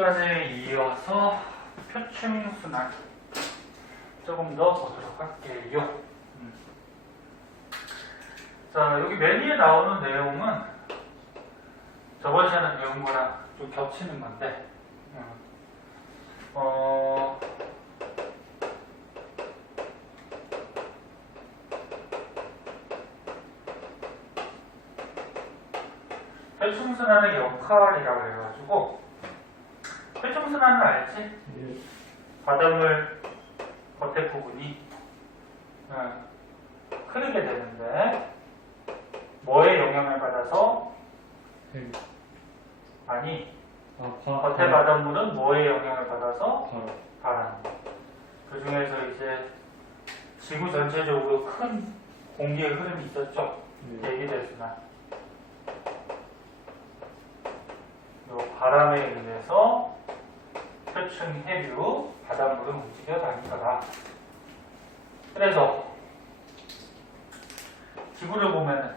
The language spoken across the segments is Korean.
시간에 이어서 표층순환 조금 더 보도록 할게요. 자, 여기 맨 위에 나오는 내용은 저번 시간에 배운 거랑 좀 겹치는 건데, 표층순환의 역할이라고 해가지고, 표층순환은 알지? 예. 바닷물 겉에 부분이 흐르게 되는데, 뭐에 영향을 받아서? 헬. 아니, 아, 겉에 바닷물은 뭐에 영향을 받아서? 바로. 바람. 그 중에서 이제 지구 전체적으로 큰 공기의 흐름이 있었죠. 네. 대기대순환. 요 바람에 의해서 표층 해류 바닷물은 움직여 다니더라. 그래서 지구를 보면은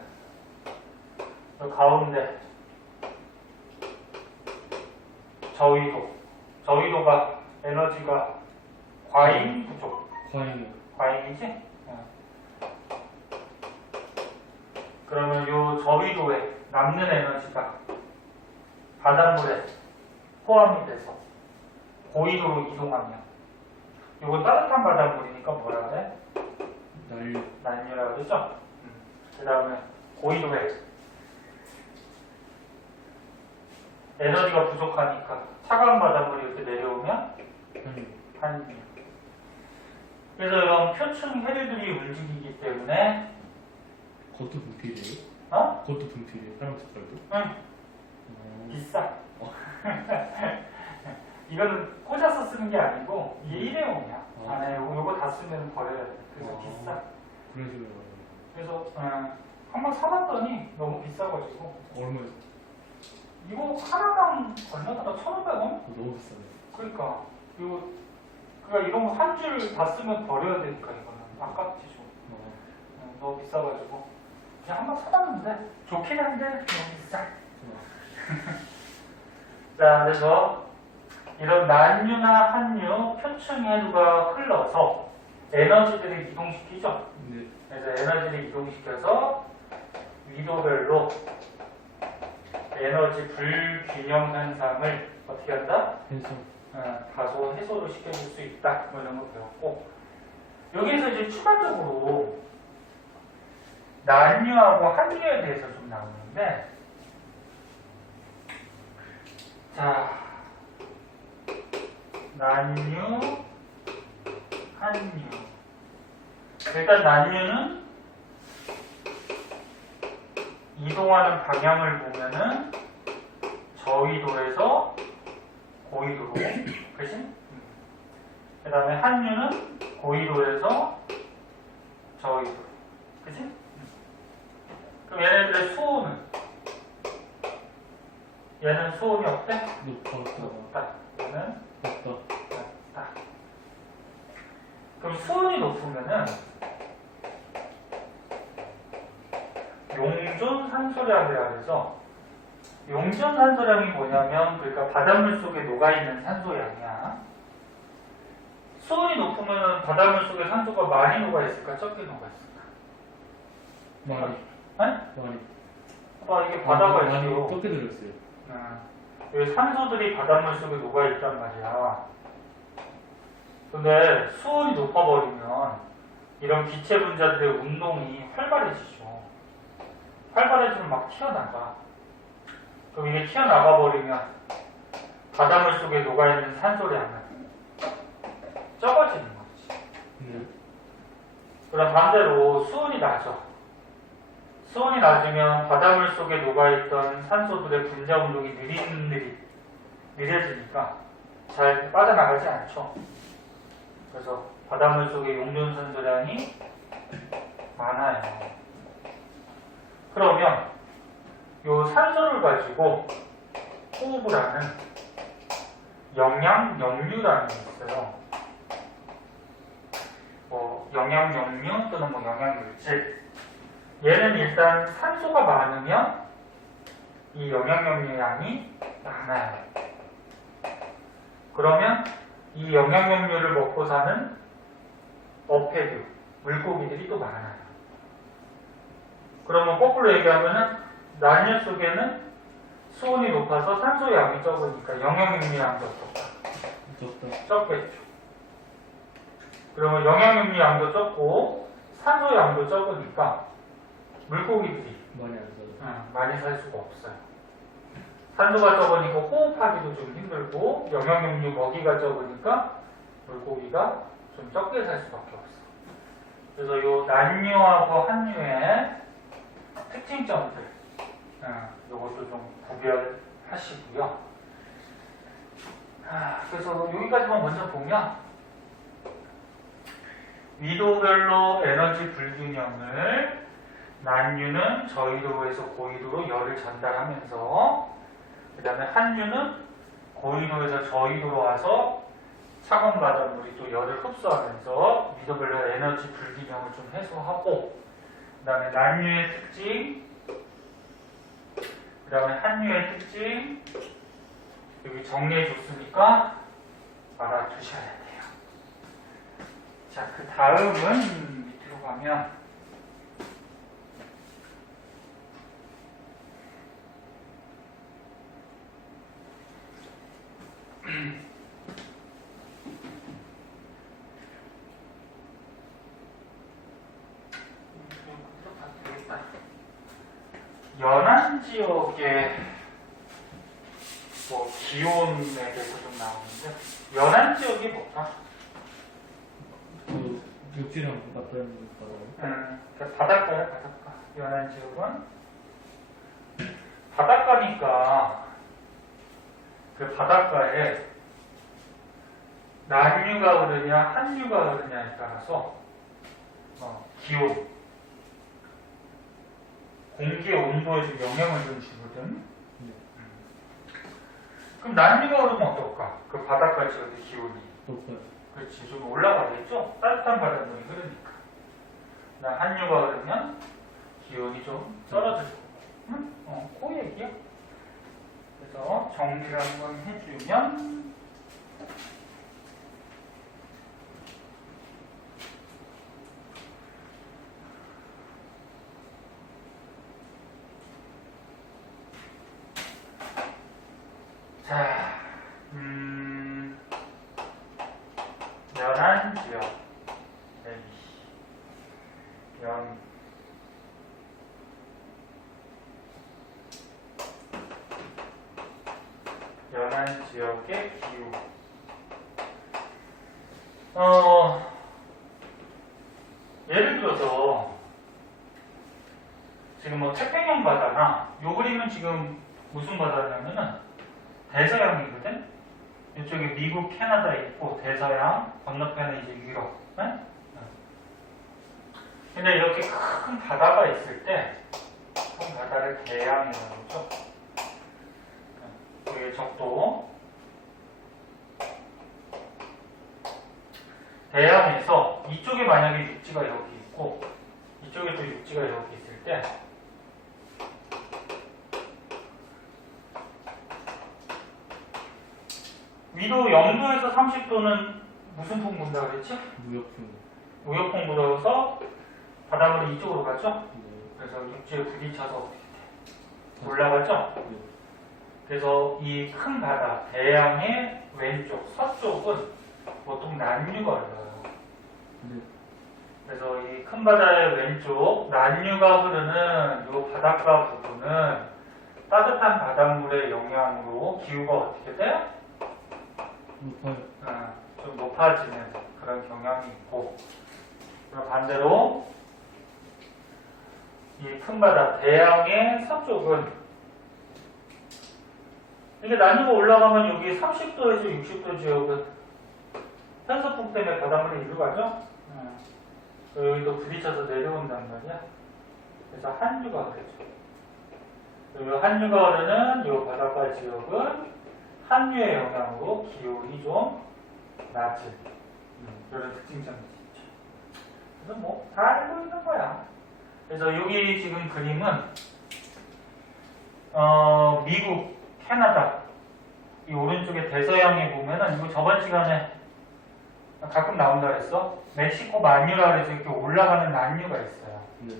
요 가운데 저위도가 에너지가 과잉 부족. 과잉이지? 그러면 요 저위도에 남는 에너지가 바닷물에 포함이 돼서 고위도로 이동하면, 이거 따뜻한 바닷물이니까 뭐라 그래? 난류라고 그러죠? 그 다음에 고위도에 에너지가 부족하니까 차가운 바닷물이 이렇게 내려오면 한류. 그래서 이런 표층 해류들이 움직이기 때문에 그것도 분필이에요? 그것도 분필이에요? 사람 색깔도? 응. 비싸. 이거는 꽂아서 쓰는 게 아니고 이게 일회용이야. 안에 요거 다 쓰면 버려야 돼. 그래서 비싸. 그래서 한번 사봤더니 너무 비싸가지고. 얼마였어? 이거 하나당 얼마더라? 1,500원? 너무 비싸네. 그러니까 이런 거 한 줄 다 쓰면 버려야 되니까 이거는 아깝지 좀. 너무 비싸가지고 그냥 한번 사봤는데 좋긴 한데 너무 비싸. 자, 그래서 이런 난류나 한류, 표층 해류가 흘러서 에너지들을 이동시키죠. 네. 그래서 에너지를 이동시켜서 위도별로 에너지 불균형 현상을 어떻게 한다? 다소 해소를 시켜줄 수 있다. 뭐 이런 거 배웠고, 여기에서 이제 추가적으로 난류하고 한류에 대해서 좀 나오는데, 자, 난류, 한류. 일단 난류는 이동하는 방향을 보면은 저위도에서 고위도로, 그치? 그 다음에 한류는 고위도에서 저위도, 그치? 그럼 얘네들의 수온은? 얘는 수온이 어때? 높다. 얘는 높다. 그럼 수온이 높으면은 용존 산소량이라 해서, 용존 산소량이 뭐냐면 그러니까 바닷물 속에 녹아있는 산소량이야. 수온이 높으면 바닷물 속에 산소가 많이 녹아있을까 적게 녹아있을까? 많이. 네? 봐, 이게 바다가 있어요. 적게 들었어요. 여기 산소들이 바닷물 속에 녹아있단 말이야. 근데 수온이 높아버리면 이런 기체 분자들의 운동이 활발해지죠. 활발해지면 막 튀어나가. 그럼 이게 튀어나가 버리면 바닷물 속에 녹아있는 산소량은 적어지는 거지. 그럼 반대로 수온이 낮아. 수온이 낮으면 바닷물 속에 녹아있던 산소들의 분자 운동이 느려지니까 잘 빠져나가지 않죠. 그래서 바닷물 속의 용존 산소량이 많아요. 그러면 요 산소를 가지고 호흡을 하는 영양역류라는 게 있어요. 뭐 영양역류 또는 뭐 영양물질. 얘는 일단 산소가 많으면 이 영양역류 양이 많아요. 그러면 이 영양염류를 먹고 사는 어패류, 물고기들이 또 많아요. 그러면 거꾸로 얘기하면은 난류 속에는 수온이 높아서 산소 양이 적으니까 영양염류 양도 적겠죠. 그러면 영양염류 양도 적고 산소 양도 적으니까 물고기들이 많이 살 수가 없어요. 산소가 적으니까 호흡하기도 좀 힘들고 영양염류 먹이가 적으니까 물고기가 좀 적게 살 수밖에 없어. 그래서 요 난류하고 한류의 특징점들 요것도 좀 구별하시고요. 그래서 여기까지만 먼저 보면 위도별로 에너지 불균형을 난류는 저위도에서 고위도로 열을 전달하면서 그 다음에 한류는 고위도에서 저위도로 와서 차가운 바닷물이 또 열을 흡수하면서 위도별로 에너지 불균형을 좀 해소하고 그 다음에 난류의 특징 그 다음에 한류의 특징 여기 정리해 줬으니까 알아두셔야 돼요. 자, 그 다음은 밑으로 가면 연안 지역의 뭐 기온에 대해서 좀 나오는데 연안 지역이 뭐다? 그 육지랑 맞닿는 바다요? 그러니까 바닷가야 바닷가. 연안 지역은 바닷가니까 그 바닷가에 난류가 흐르냐 한류가 흐르냐에 따라서 기온, 공기의 온도에 좀 영향을 좀 주거든. 그럼 난류가 흐르면 어떨까? 그 바닷가 지역의 기온이 높아요. 그렇지, 좀 올라가겠죠? 따뜻한 바닷물이 흐르니까. 한류가 흐르면 기온이 좀 떨어질 거고. 응? 그 얘기야. 그래서 정리를 한번 해주면 자, 연안 지역 연안 지역의 기후. 예를 들어서 지금 뭐 태평양 바다나 요 그림은 지금 무슨 바다냐면은 대서양이거든. 이쪽에 미국, 캐나다 있고 대서양, 건너편에 이제 유럽. 네? 근데 이렇게 큰 바다가 있을 때 큰 바다를 대양이라고 하죠. 여기 적도. 대양에서 이쪽에 만약에 육지가 이렇게 있고 이쪽에 또 육지가 이렇게 있을 때 위도 0도에서 30도는 무슨 풍 분다 그랬지? 무역풍. 무역풍 불어서 바닷물이 이쪽으로 가죠? 네. 그래서 육지에 부딪혀서 어떻게 돼? 올라가죠? 네. 그래서 이 큰 바다, 대양의 왼쪽, 서쪽은 보통 난류가 흘러요. 네. 그래서 이 큰 바다의 왼쪽, 난류가 흐르는 이 바닷가 부분은 따뜻한 바닷물의 영향으로 기후가 어떻게 돼? 높아요. 좀 높아지는 그런 경향이 있고, 반대로 이 큰 바다, 대양의 서쪽은 이게 난이가 올라가면 여기 30도에서 60도 지역은 편서풍 때문에 바닷물이 이리로 가죠? 여기도 부딪혀서 내려온단 말이야. 그래서 한류가 흐르죠. 그리고 한류가 흐르는 이 바닷가 지역은 한류의 영향으로 기온이 좀 낮은 이런 특징점이 있죠. 그래서 뭐 다 알고 있는 거야. 그래서 여기 지금 그림은 미국, 캐나다 이 오른쪽에 대서양에 보면은 이거 저번 시간에 가끔 나온다 그랬어. 멕시코 만유라 그래서 이렇게 올라가는 난유가 있어요. 네.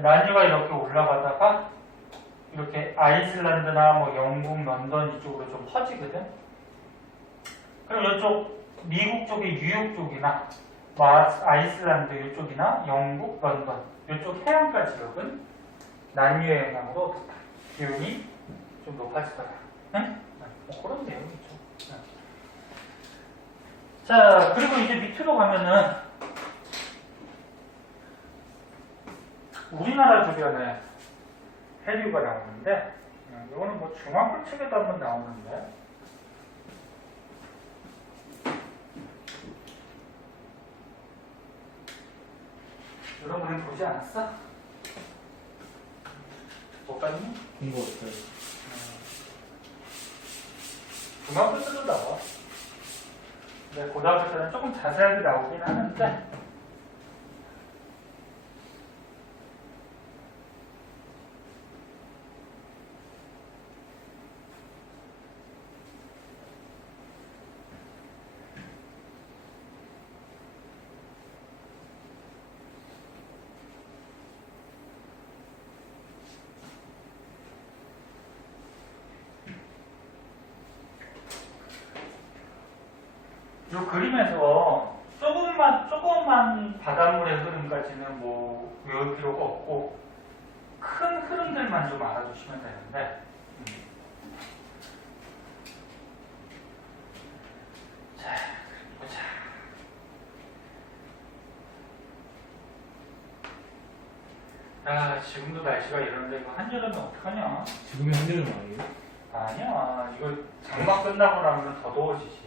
난유가 이렇게 올라가다가 이렇게 아이슬란드나 뭐 영국, 런던 이쪽으로 좀 퍼지거든. 그럼 이쪽 미국 쪽의 뉴욕 쪽이나 뭐 아이슬란드 이쪽이나 영국, 런던 이쪽 해안가 지역은 난유의 영향으로 기온이 좀 높아지더라. 응? 뭐 그런 내용이죠. 응. 자, 그리고 이제 밑으로 가면은 우리나라 주변에 해류가 나오는데, 이거는 뭐 중앙부 책에도 한번 나오는데, 이런 거는 보지 않았어? 못 봤니? 본거 같아요. 중앙부 책도 나와. 근데 고등학교 때는 조금 자세하게 나오긴 하는데, 이 그림에서 조금만 바닷물의 흐름까지는 뭐 외울 필요가 없고 큰 흐름들만 좀 알아주시면 되는데 자, 보자. 아, 지금도 날씨가 이런데 이거 한여름에 어떡하냐? 지금이 한여름 아니에요? 아니야, 이거 장마 끝나고 나면 더 더워지지.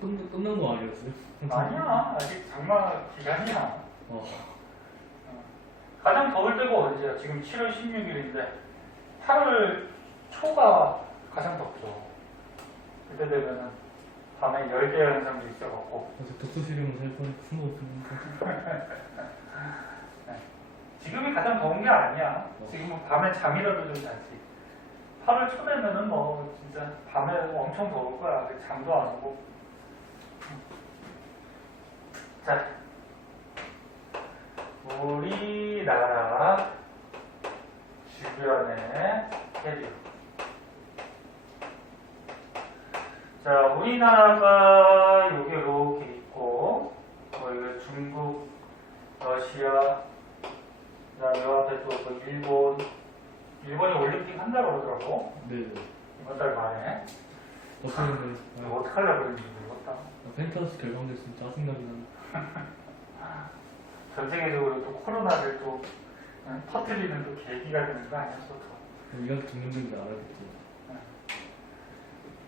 끝난 거 아니었어요? 아니야, 아직 장마 기간이야. 어. 가장 더울 때가 언제야? 지금 7월 16일인데 8월 초가 가장 덥죠. 그때 되면은 밤에 열대 현상도 있어갖고 어제 독서실이면 살 뻔했어. 지금이 가장 더운 게 아니야. 지금은 밤에 잠이라도 좀 자지. 8월 초 되면은 뭐 진짜 밤에 엄청 더울 거야. 잠도 안 오고. 자, 우리나라 주변의 해류. 자, 우리나라가 여기 이렇게 있고, 뭐 이거 중국, 러시아, 그다음에 요 앞에 또 일본이 올림픽 한다고 그러더라고. 네네. 이번 달 말에. 어쩌면 이거 어떡하려고 그랬는지 모르겠다. 펜타스 결방됐으면 짜증나긴 한데. 전 세계적으로 또 코로나를 또 퍼뜨리는 또 계기가 되는 거 아니야, 또. 이건 듣는데 알아듣지.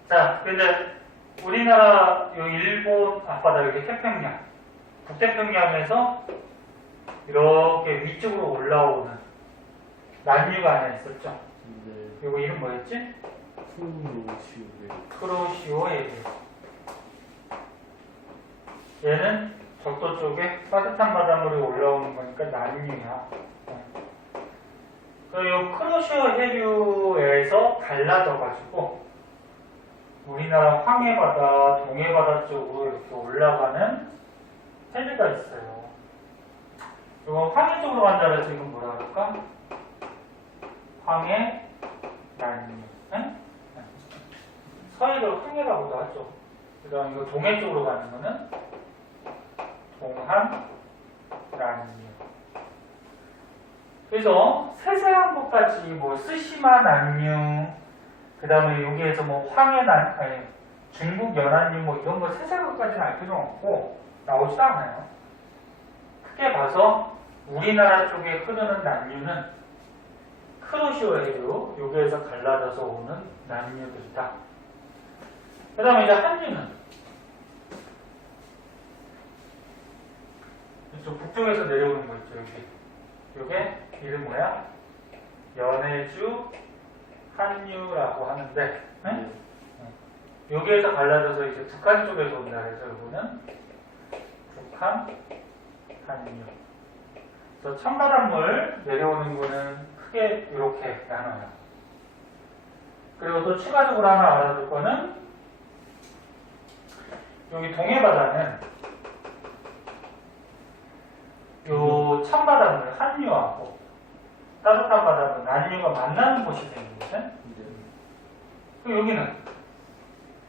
자, 근데 우리나라 요 일본 앞바다 여기 태평양, 북태평양에서 이렇게 위쪽으로 올라오는 난류가 하나 있었죠. 네. 이거 이름 뭐였지? 크로시오 해류. 얘는 적도 쪽에 따뜻한 바닷물이 올라오는 거니까 난류야. 이 크로시오 해류에서 갈라져가지고 우리나라 황해바다, 동해바다 쪽으로 이렇게 올라가는 해류가 있어요. 이거 황해 쪽으로 간다 그래서 이건 뭐라 그럴까? 황해 난류. 응? 서해를 황해라고도 하죠. 그 다음 이거 동해 쪽으로 가는 거는 동한 난류. 그래서 세세한 것까지 뭐 스시마 난류, 그 다음에 여기에서 뭐 중국 연안류 뭐 이런 거 세세한 것까지는 알 필요는 없고 나오지도 않아요. 크게 봐서 우리나라 쪽에 흐르는 난류는 크로시오 해류, 여기에서 갈라져서 오는 난류들이다. 그 다음에 이제 한류는 이쪽 북쪽에서 내려오는 거 있죠, 여기. 요게 이름 뭐야? 연해주 한류라고 하는데, 네? 여기에서 갈라져서 이제 북한 쪽에서 온다 그래서 이거는 북한 한류. 그래서 찬바닷물 내려오는 거는 크게 이렇게 나눠요. 그리고 또 추가적으로 하나 알아둘 거는 여기 동해바다는 요 찬바다물 한류하고 따뜻한 바다물 난류가 만나는 곳이 생기거든. 네. 그리고 여기는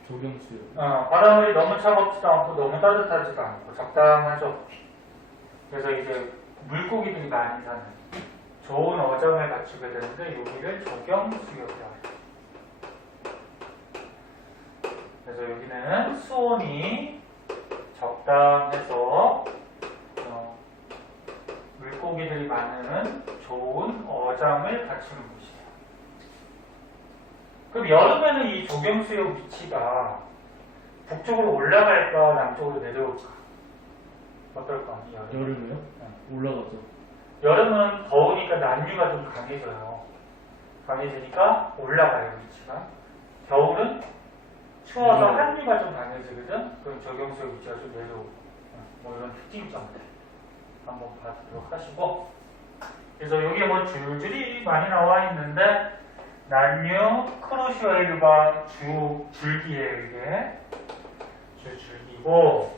조경수요. 바닷물이 너무 차갑지도 않고 너무 따뜻하지도 않고 적당하죠. 그래서 이제 물고기들이 많이 사는 좋은 어점에 갖추게 되는데 여기를 조경수역이라고 해요. 그래서 여기는 수온이 적당해서 물고기들이 많은 좋은 어장을 갖추는 곳이에요. 그럼 여름에는 이 조경수역 위치가 북쪽으로 올라갈까 남쪽으로 내려올까? 어떨까? 이 여름. 여름에요? 올라가죠. 여름은 더우니까 난류가 좀 강해져요. 강해지니까 올라가요, 위치가. 겨울은 추워서 한류가 좀 강해지거든? 그럼 조경수역 위치가 좀 내려오고. 뭐 이런 특징점들 한번 봐주도록 하시고. 그래서 여기에 뭐 줄줄이 많이 나와 있는데, 난류, 크루시오일가 줄기예요, 이게. 줄기고,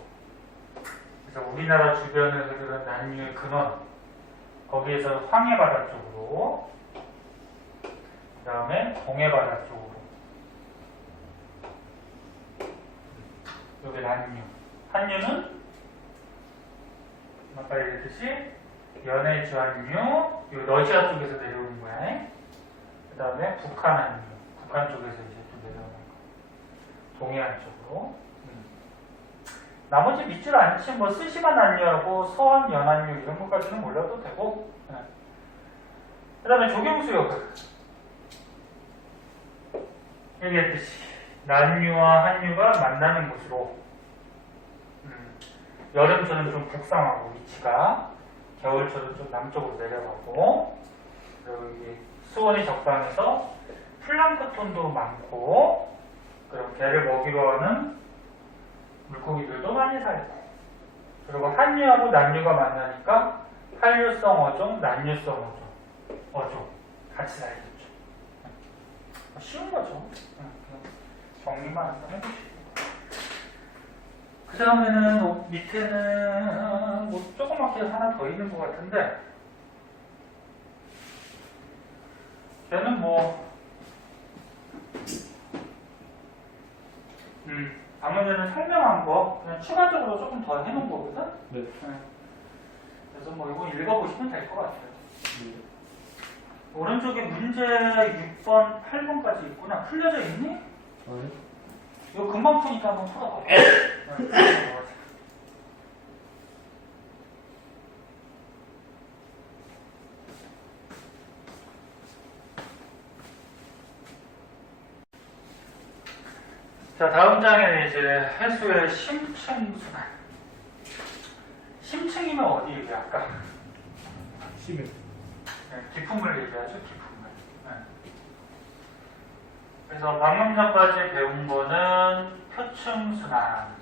그래서 우리나라 주변을 흐르는 난류의 근원, 거기에서 황해바다 쪽으로, 그 다음에 동해바다 쪽으로. 여기 난류. 한류는 아까 얘기했듯이 연해 주한류, 요 러시아 쪽에서 내려오는 거야. 그 다음에 북한 한류, 북한 쪽에서 이제 또 내려오는 거. 동해안 쪽으로. 나머지 믿질 않지. 뭐 스시간 한류하고 서한 연한류 이런 것까지는 몰라도 되고. 그 다음에 조경수역. 얘기했듯이 난류와 한류가 만나는 곳으로. 여름처럼 좀 북상하고 위치가 겨울처럼 좀 남쪽으로 내려가고, 그리고 이게 수온이 적당해서 플랑크톤도 많고, 그리고 개를 먹이로 하는 물고기들도 많이 살고, 그리고 한류하고 난류가 만나니까 한류성 어종, 난류성 어종 같이 살겠죠. 쉬운 거죠. 정리만 한번 해보시고. 그 다음에는 밑에는 뭐 조그맣게 하나 더 있는 것 같은데, 걔는 뭐 방금 전에 설명한 거 그냥 추가적으로 조금 더 해놓은 거거든. 네. 그래서 뭐 이거 읽어보시면 될 것 같아요. 네. 오른쪽에 문제 6번, 8번까지 있구나. 풀려져 있니? 네. 이거 금방 푸니까 한번 풀어봐. 자, 다음 장에는 이제 해수의 심층순환. 심층이면 어디 얘기할까? 심해. 네, 깊음을 얘기하죠, 깊음을. 네. 그래서 방금 전까지 배운 거는 표층순환.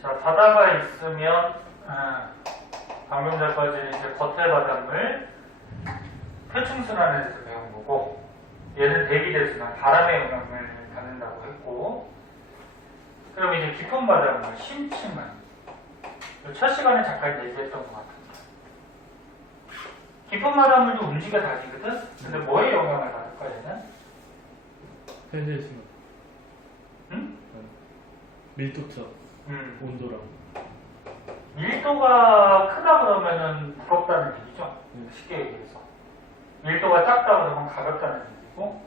자, 바다가 있으면 방금 전까지 이제 겉에 바닷물 표층순환에 대해서 배운 거고, 얘는 대기대순환, 바람의 영향을 받는다고 했고, 그럼 이제 깊은 바닷물, 심층은 첫 시간에 잠깐 얘기했던 것 같은데, 깊은 바닷물도 움직여 다니거든? 근데 뭐에 영향을 받을까, 얘는? 현재순환. 응? 밀도차. 온도랑. 밀도가 크다 그러면은 무겁다는 얘기죠. 쉽게 얘기해서. 밀도가 작다 그러면 가볍다는 얘기고.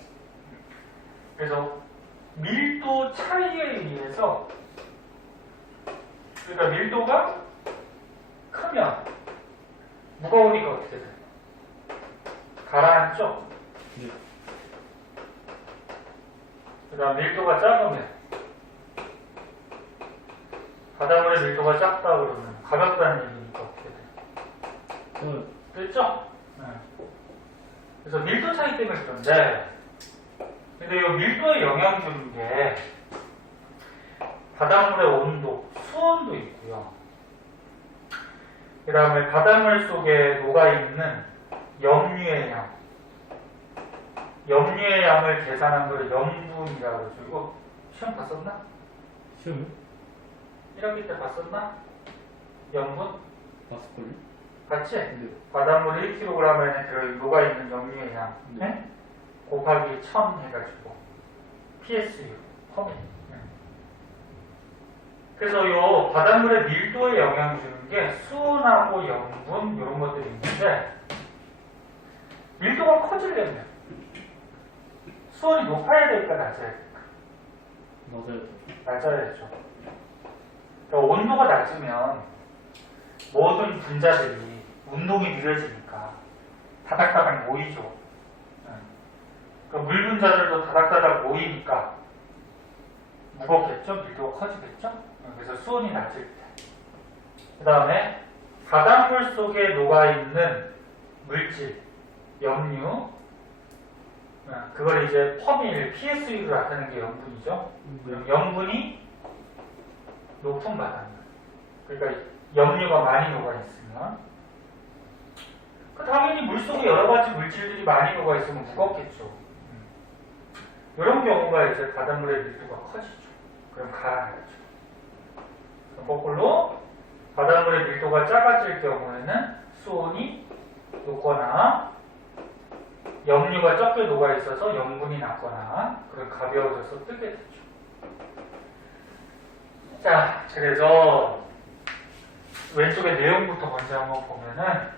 그래서 밀도 차이에 의해서, 그러니까 밀도가 크면 무거우니까 어떻게 돼요? 가라앉죠? 네. 그 다음 밀도가 작으면, 바닷물의 밀도가 작다 그러면 가볍다는 얘기니까 어떻게 돼요? 됐죠? 네. 그래서 밀도 차이 때문에 그런데, 근데 이 밀도에 영향 주는 게 바닷물의 온도, 수온도 있고요. 그 다음에 바닷물 속에 녹아있는 염류의 양. 염류의 양을 계산한 걸 염분이라고 그러죠. 이거 시험 봤었나? 시험에 1학기 때 봤었나? 염분? 봤을걸요? 같이? 네. 바닷물 1kg에 녹아있는 염류의 양. 네. 네? 곱하기 1000 해가지고 PSU. 펌. 그래서 요 바닷물의 밀도에 영향을 주는 게 수온하고 염분 이런 것들이 있는데 밀도가 커지려면 수온이 높아야 될까 낮아야 될까? 맞아요. 낮아야죠. 그러니까 온도가 낮으면 모든 분자들이 운동이 느려지니까 다닥다닥 모이죠. 그러니까 물 분자들도 다닥다닥 모이니까 무겁겠죠? 밀도가 커지겠죠? 그래서 수온이 낮을 때. 그 다음에 바닷물 속에 녹아있는 물질, 염류, 그걸 이제 퍼밀, PSU로 나타내는 게 염분이죠. 그럼 염분이 높은 바닷물. 그러니까 염류가 많이 녹아있으면 당연히 물속에 여러 가지 물질들이 많이 녹아있으면 무겁겠죠. 이런 경우가 이제 바닷물의 밀도가 커지죠. 그럼 가라앉죠. 거꾸로 바닷물의 밀도가 작아질 경우에는 수온이 높거나 염류가 적게 녹아있어서 염분이 낮거나 그럼 가벼워져서 뜨게 되죠. 자, 그래서 왼쪽에 내용부터 먼저 한번 보면은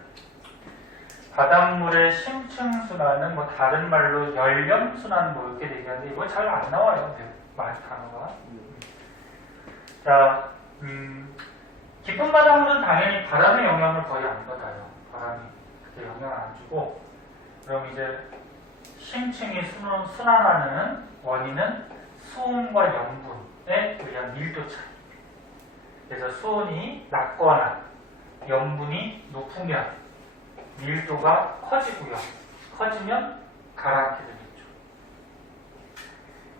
바닷물의 심층순환은 뭐 다른 말로 열렴순환 뭐 이렇게 얘기하는데 이건 잘 안 나와요. 많이 단어가. 자, 깊은 바닷물은 당연히 바람의 영향을 거의 안 받아요. 바람이 그렇게 영향을 안 주고 그럼 이제 심층이 순환하는 원인은 수온과 염분에 의한 밀도 차이. 그래서 수온이 낮거나 염분이 높으면 밀도가 커지고요. 커지면 가라앉게 되겠죠.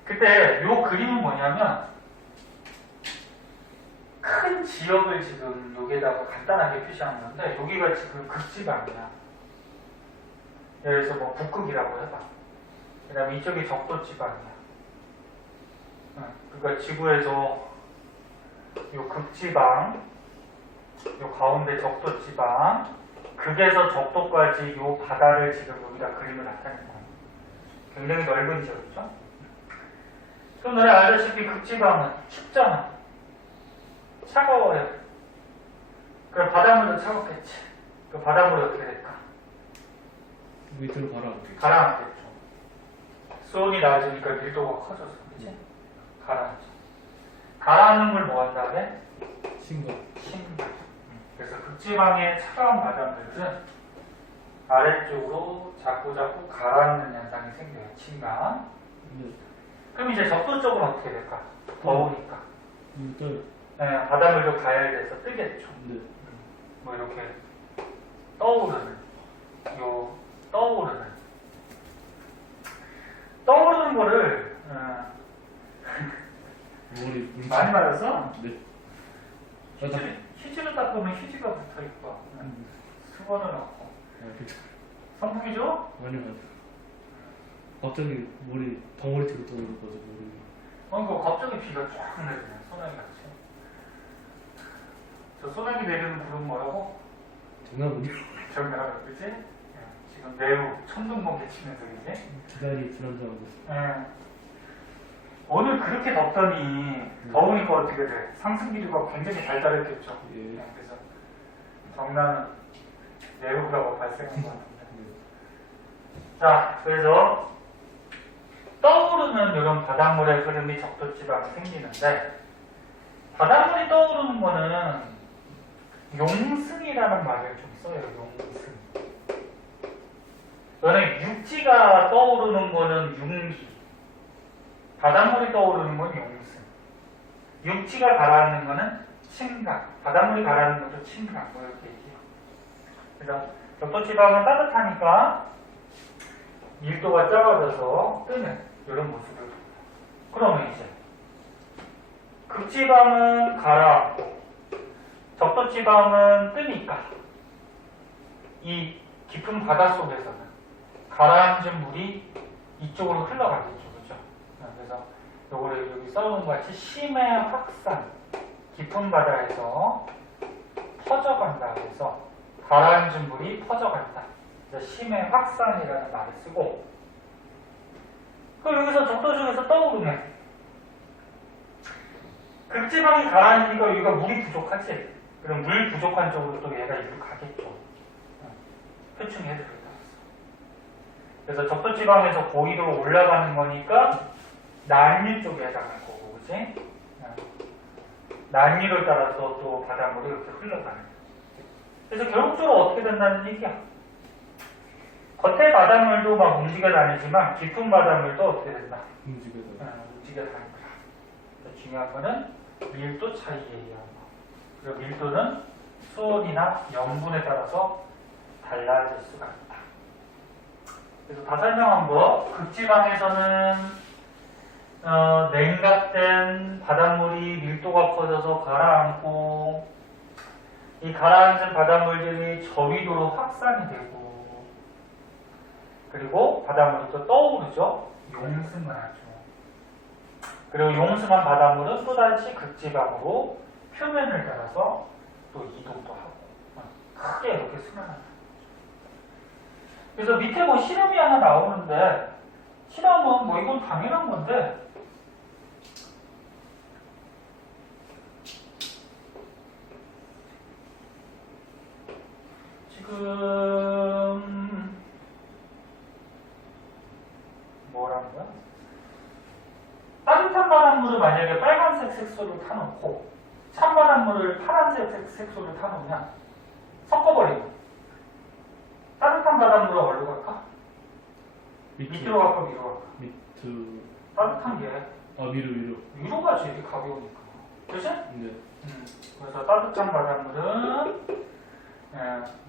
그때 요 그림은 뭐냐면 큰 지역을 지금 여기에다가 간단하게 표시한 건데 여기가 지금 극지방이야. 예를 들어서 뭐 북극이라고 해봐. 그 다음에 이쪽이 적도지방이야. 그러니까 지구에서 요 극지방, 요 가운데 적도지방, 극에서 적도까지 요 바다를 지금 여기다 그림을 나타내는 거예요. 굉장히 넓은 지역이죠. 그럼 너네 알다시피 극지방은 춥잖아. 차가워요. 그럼 바닷물도 차갑겠지. 그 바닷물이 어떻게 될까? 밑으로 가라앉겠죠. 가라앉겠죠. 수온이 낮으니까 밀도가 커져서 그렇지? 가라앉죠. 가라앉는 걸 뭐 한다 그래? 심각. 심각. 그래서 극지방의 차가운 바닷물들은 아래쪽으로 자꾸 가라앉는 현상이 생겨요. 침각. 네. 그럼 이제 적도 쪽은 어떻게 될까? 더우니까. 일단 네, 바닷물도 가열돼서 뜨겠죠. 네. 뭐 이렇게 떠오르는 거를 머리 많이 맞았어? 네. 휴지를 닦으면 휴지가 붙어있고 수건을 넣고 선풍기죠? 아니요. 갑자기 머리 덩어리로 떠오르거든요. 그러니까 갑자기 비가 쫙 내리네. 소나기 같이. 저 소나기 내리는 불은 뭐라고? 정답은요? 정답, 그치? 지금 매우 천둥번개 치는 소리지? 기다리 불안정하고 있어요. 오늘 그렇게 덥더니 더우니까 어떻게 돼? 상승기류가 굉장히 발달했겠죠. 예. 그래서 정나는 내로라고 발생한 것 같은데. 자, 그래서 떠오르는 이런 바닷물의 흐름이 적도지방에 생기는데 바닷물이 떠오르는 거는 용승이라는 말을 좀 써요. 용승. 너네 육지가 떠오르는 거는 융기, 바닷물이 떠오르는 건 용승. 육지가 가라앉는 거는 침각, 바닷물이 가라앉는 것도 침각, 뭐 이렇게 얘기해요. 그래서 적도지방은 따뜻하니까 밀도가 작아져서 뜨는 이런 모습을 보여요. 그러면 이제 극지방은 가라앉고 적도지방은 뜨니까 이 깊은 바닷속에서는 가라앉은 물이 이쪽으로 흘러가겠죠. 그죠? 그래서 요거를 여기 써놓은 것 같이 심해 확산, 깊은 바다에서 퍼져간다. 그래서 가라앉은 물이 퍼져간다. 그래서 심해 확산이라는 말을 쓰고, 그럼 여기서 적도지방에서 떠오르네. 극지방이 가라앉으니까 여기가 물이 부족하지. 그럼 물 부족한 쪽으로 또 얘가 이리로 가겠죠. 표층 해석을 따라서. 그래서 적도지방에서 고위로 올라가는 거니까 난류 쪽에 해당할 거고, 그치? 난류를 따라서 또 바닷물이 이렇게 흘러가는 거지. 그래서 결국적으로 어떻게 된다는 얘기야? 겉에 바닷물도 막 움직여 다니지만 깊은 바닷물도 어떻게 된다? 움직여 다닌다. 중요한 거는 밀도 차이에 의한 거. 그리고 밀도는 수온이나 염분에 따라서 달라질 수가 있다. 그래서 다 설명한 거, 극지방에서는 냉각된 바닷물이 밀도가 커져서 가라앉고, 이 가라앉은 바닷물들이 저위도로 확산이 되고, 그리고 바닷물이 또 떠오르죠. 용승을 하죠. 그리고 용승한 바닷물은 또다시 극지방으로 표면을 따라서 또 이동도 하고 크게 이렇게 순환한다. 그래서 밑에 뭐 실험이 하나 나오는데, 실험은 뭐 이건 당연한 건데, 지금 뭐라는 거야? 따뜻한 바닷물을 만약에 빨간색 색소를 타놓고 찬바닷물을 파란색 색소를 타놓으면 섞어버리고, 따뜻한 바닷물은 어디로 갈까? 밑으로 갈까 위로 갈까? 밑으로. 따뜻한 게 위로 가지. 이렇게 가벼우니까. 그치? 네. 그래서 따뜻한 바닷물은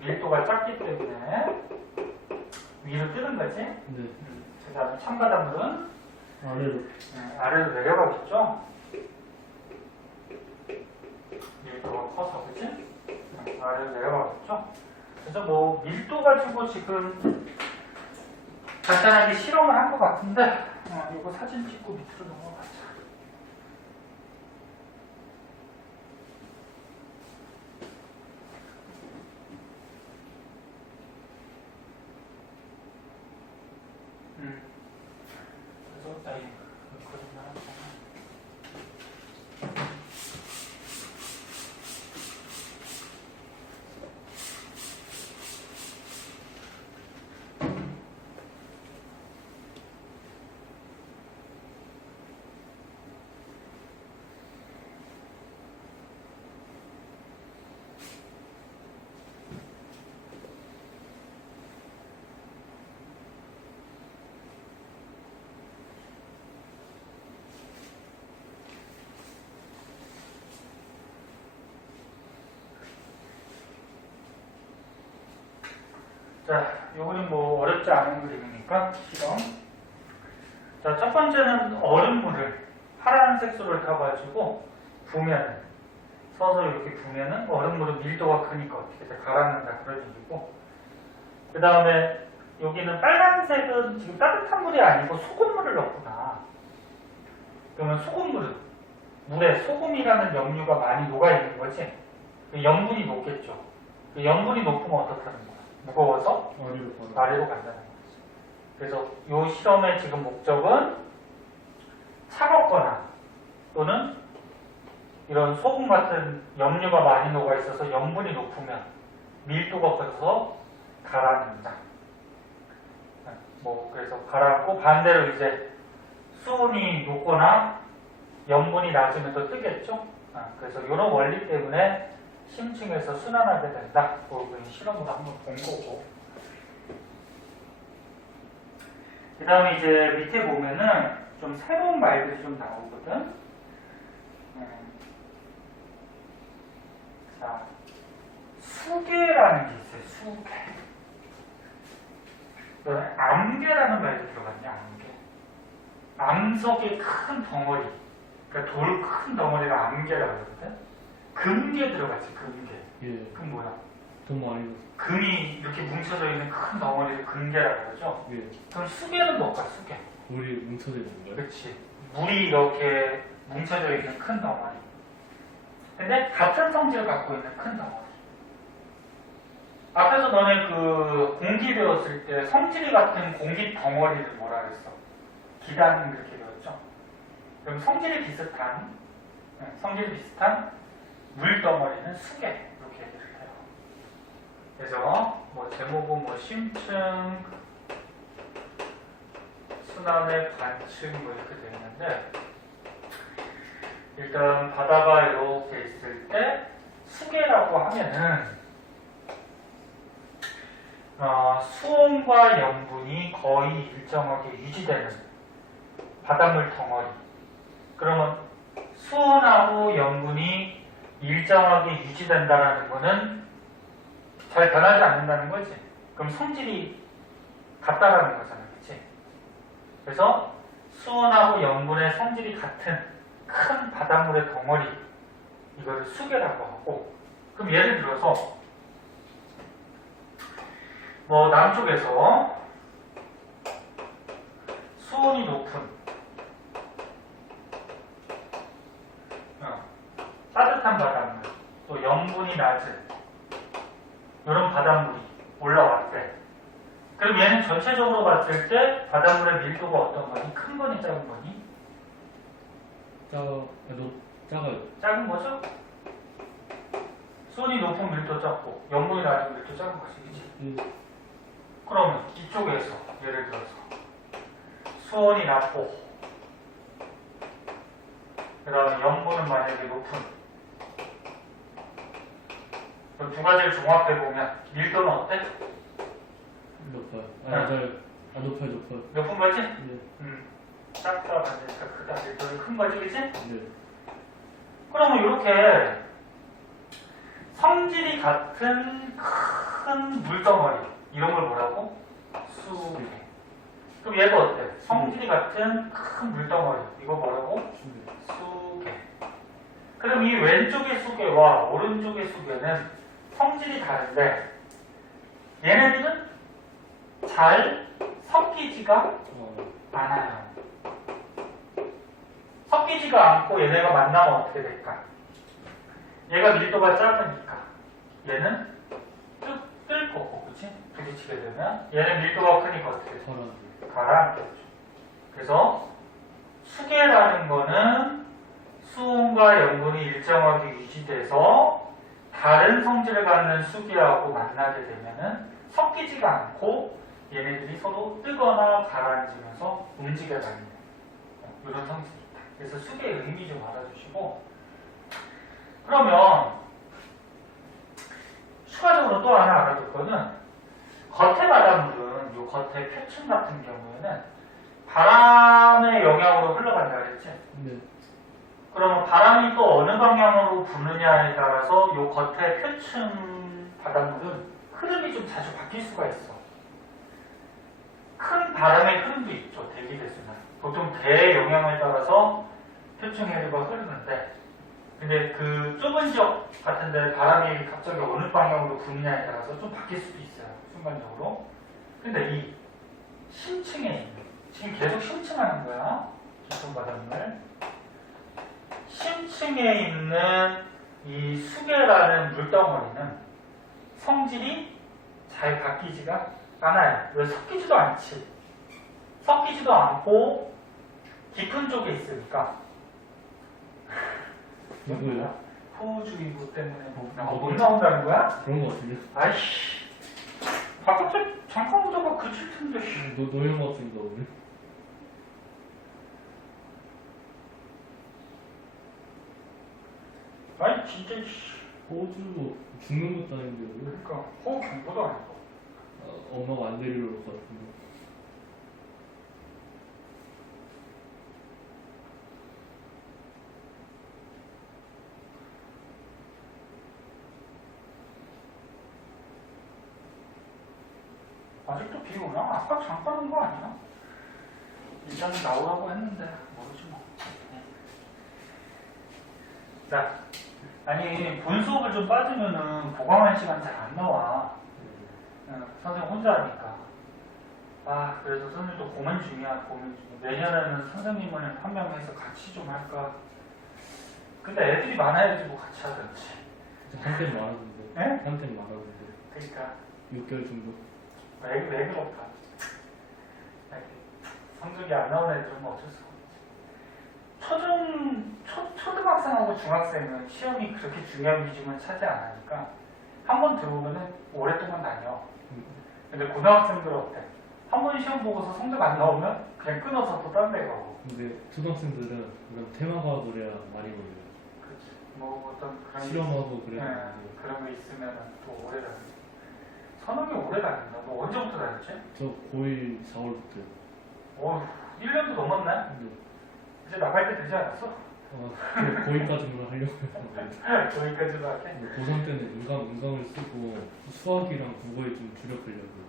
밀도가 작기 때문에 위로 뜨는 거지. 네. 그 다음에 찬바닷물은 아래로 내려가겠죠. 밀도가 커서, 그치? 아래로 내려가겠죠. 그래서 뭐 밀도 가지고 지금 간단하게 실험을 한 것 같은데, 이거 사진 찍고 밑으로 넘어가자. 그래서 그림 하나 더. 자, 요거는 뭐 어렵지 않은 그림이니까 실험. 자, 첫 번째는 얼음물을 파란색 소를 타가지고 부면은 서서 이렇게 부면은 얼음물은 밀도가 크니까 어떻게 돼? 가라앉는다 그런 얘기고, 그 다음에 여기는 빨간색은 지금 따뜻한 물이 아니고 소금물을 넣구나. 그러면 소금물은 물에 소금이라는 염류가 많이 녹아있는 거지. 그 염분이 높겠죠. 그 염분이 높으면 어떻다는 거야? 무거워서 아래로 간다는 거지. 그래서 이 실험의 지금 목적은 차갑거나 또는 이런 소금 같은 염류가 많이 녹아 있어서 염분이 높으면 밀도가 커져서 가라앉는다. 뭐 그래서 가라앉고, 반대로 이제 수온이 높거나 염분이 낮으면 또 뜨겠죠. 그래서 이런 원리 때문에 심층에서 순환하게 된다. 그 실험으로 한번 본 거고. 그 다음에 이제 밑에 보면은 좀 새로운 말들이 좀 나오거든. 자, 수계라는 게 있어요. 수계. 너는 암계라는 말도 들어봤냐? 암계. 암석의 큰 덩어리. 그러니까 돌 큰 덩어리가 암계라고 그러거든. 금계 들어갔지, 금계. 예. 그럼 뭐야? 돈 많이 넣었어. 금이 이렇게 뭉쳐져 있는 큰 덩어리를 금계라고 그러죠. 예. 그럼 수계는 뭘까, 수계? 물이 뭉쳐져 있는 거예요? 그렇지. 물이 이렇게 뭉쳐져 있는 큰 덩어리. 근데 같은 성질을 갖고 있는 큰 덩어리. 앞에서 너네 그 공기 배웠을 때 성질이 같은 공기 덩어리를 뭐라 그랬어? 기단 이렇게 배웠죠? 그럼 성질이 비슷한 물덩어리는 수계 이렇게 얘기를 해요. 그래서 뭐 제목은 뭐 심층, 순환의 관측 뭐 이렇게 되어 있는데 일단 바다가 이렇게 있을 때 수계라고 하면은 수온과 염분이 거의 일정하게 유지되는 바닷물 덩어리. 그러면 수온하고 염분이 일정하게 유지된다는 거는 잘 변하지 않는다는 거지. 그럼 성질이 같다라는 거잖아, 그치? 그래서 수온하고 염분의 성질이 같은 큰 바닷물의 덩어리, 이거를 수계라고 하고, 그럼 예를 들어서 뭐 남쪽에서 수온이 높은 따뜻한 바닷물, 또 염분이 낮은 이런 바닷물이 올라왔대. 그럼 얘는 전체적으로 봤을 때 바닷물의 밀도가 어떤 거니? 큰 거니 작은 거니? 작아요. 작은 거죠? 수온이 높은 밀도 작고 염분이 낮은 밀도 작은 거지, 그치? 그러면 이쪽에서 예를 들어서 수온이 낮고 그 다음에 염분은 만약에 높은 그 두 가지를 종합해보면 밀도는 어때? 높아요. 높아요. 높은 거지? 네. 작다 반대니까 크다. 밀도는 큰 거지, 그치? 네. 그러면 이렇게 성질이 같은 큰 물덩어리 이런 걸 뭐라고? 수계. 그럼 얘가 어때? 성질이 같은 큰 물덩어리 이거 뭐라고? 수계. 그럼 이 왼쪽의 수계와 오른쪽의 수계는 성질이 다른데 얘네들은 잘 섞이지가 않아요. 섞이지가 않고 얘네가 만나면 어떻게 될까? 얘가 밀도가 작으니까 얘는 뚝 뜰 거고, 그치? 부딪히게 되면 얘는 밀도가 크니까 어떻게 돼? 가라앉겠죠. 그래서 수계라는 거는 수온과 염분이 일정하게 유지돼서 다른 성질을 갖는 수계하고 만나게 되면은 섞이지가 않고 얘네들이 서로 뜨거나 가라앉으면서 움직여 다니는 이런 성질이 있다. 그래서 수계의 의미 좀 알아주시고, 그러면 추가적으로 또 하나 알아둘 거는 겉의 바닷물은 이 겉의 표층 같은 경우에는 바람의 영향으로 흘러간다 그랬지? 네. 그러면 바람이 또 어느 방향으로 부느냐에 따라서 이 겉의 표층 바닷물은 흐름이 좀 자주 바뀔 수가 있어. 큰 바람의 흐름도 있죠, 대기대수는. 보통 대의 영향에 따라서 표층 해류가 흐르는데, 근데 그 좁은 지역 같은 데 바람이 갑자기 어느 방향으로 부느냐에 따라서 좀 바뀔 수도 있어요, 순간적으로. 근데 이 심층에 있는, 지금 계속 심층하는 거야, 깊은 바닷물. 심층에 있는 이 수계라는 물덩어리는 성질이 잘 바뀌지가 않아요. 왜? 섞이지도 않지. 섞이지도 않고 깊은 쪽에 있으니까. 누구야? 호우주의보 때문에 못 나온다는 거야? 그런 거 같은데? 아이씨. 바깥에 잠깐 오다가 그칠 텐데. 노형 같은가 오늘? 아니 진짜 호주 죽는 것도 아닌데 왜? 그러니까 호우 경보도 아니고. 엄마가 안 데리러 올 것 같은데. 아직도 비 오나? 아까 잠깐 온 거 아니야? 일단 나오라고 했는데 모르지 뭐. 자, 아니 본 수업을 좀 빠지면은 보강할 시간 잘 안 나와. 선생님 혼자 하니까. 아, 그래서 선생님도 고민 중이야, 고민 중. 내년에는 선생님을 한 명 해서 같이 좀 할까. 근데 애들이 많아야지 뭐 같이 하든지. 한템 많았는데. 예? 한템 많았는데. 그러니까 6개월 정도. 왜 그럴까? 성적이 안 나오는 애들은 뭐 어쩔 수가 없지. 초등학생하고 중학생은 시험이 그렇게 중요한 비중을 차지 안 하니까 한 번 들어오면은 오랫동안 다녀. 근데 고등학생들은 어때? 한 번 시험 보고서 성적 안 나오면 그냥 끊어서 또 딴 데 가고. 근데 초등학생들은 그런 테마과학을 해야 많이 걸려요. 그치. 뭐 어떤 그런 실험하고 그래야 네, 되는데. 그런 거 있으면 또 오래 다닌다. 선욱이 오래 다닌다. 너 언제부터 다녔지? 저 고1 4월부터요. 오, 1년도 넘었네? 근데 이제 나갈 때 되지 않았어? 고2까지만 하려고 했는데 거기까지도 할게. 고3 때는 인강을 쓰고 수학이랑 국어에 좀 주력하려고.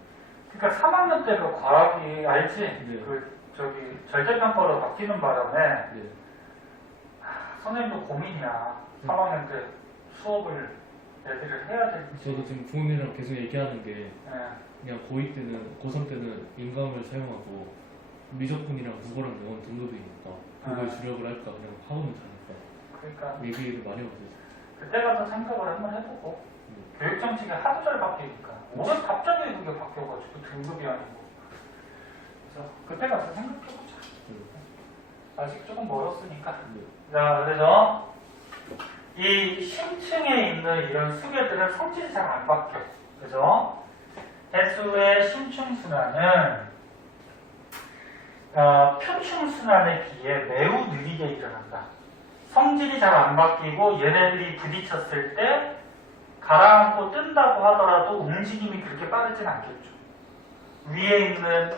그러니까 3학년 때 그 과학이 알지? 네. 그 저기 절제평가로 바뀌는 바람에 네. 선생님도 고민이야. 3학년 때 수업을 애들을 해야 될지. 저도 지금 부모님이랑 계속 얘기하는 게 예. 그냥 고2 때는 고3 때는 인강을 사용하고 미적분이랑 국어랑 영어는 등급이니까 그거에 주력을 할까 그냥 학원을 다닐까 그러니까 얘기를 많이 하고 그때 가서 생각을 한번 해보고 교육 정책이 하도 잘 바뀌니까 오늘 갑자기 그게 바뀌어가지고 등급이 아니고 그래서 그때 가서 생각해보자. 아직 조금 멀었으니까. 자, 그래서 이 심층에 있는 이런 수계들은 성질이 잘 안 바뀌어. 그죠? 해수의 심층순환은 표층순환에 비해 매우 느리게 일어난다. 성질이 잘 안 바뀌고 얘네들이 부딪혔을 때 가라앉고 뜬다고 하더라도 움직임이 그렇게 빠르진 않겠죠. 위에 있는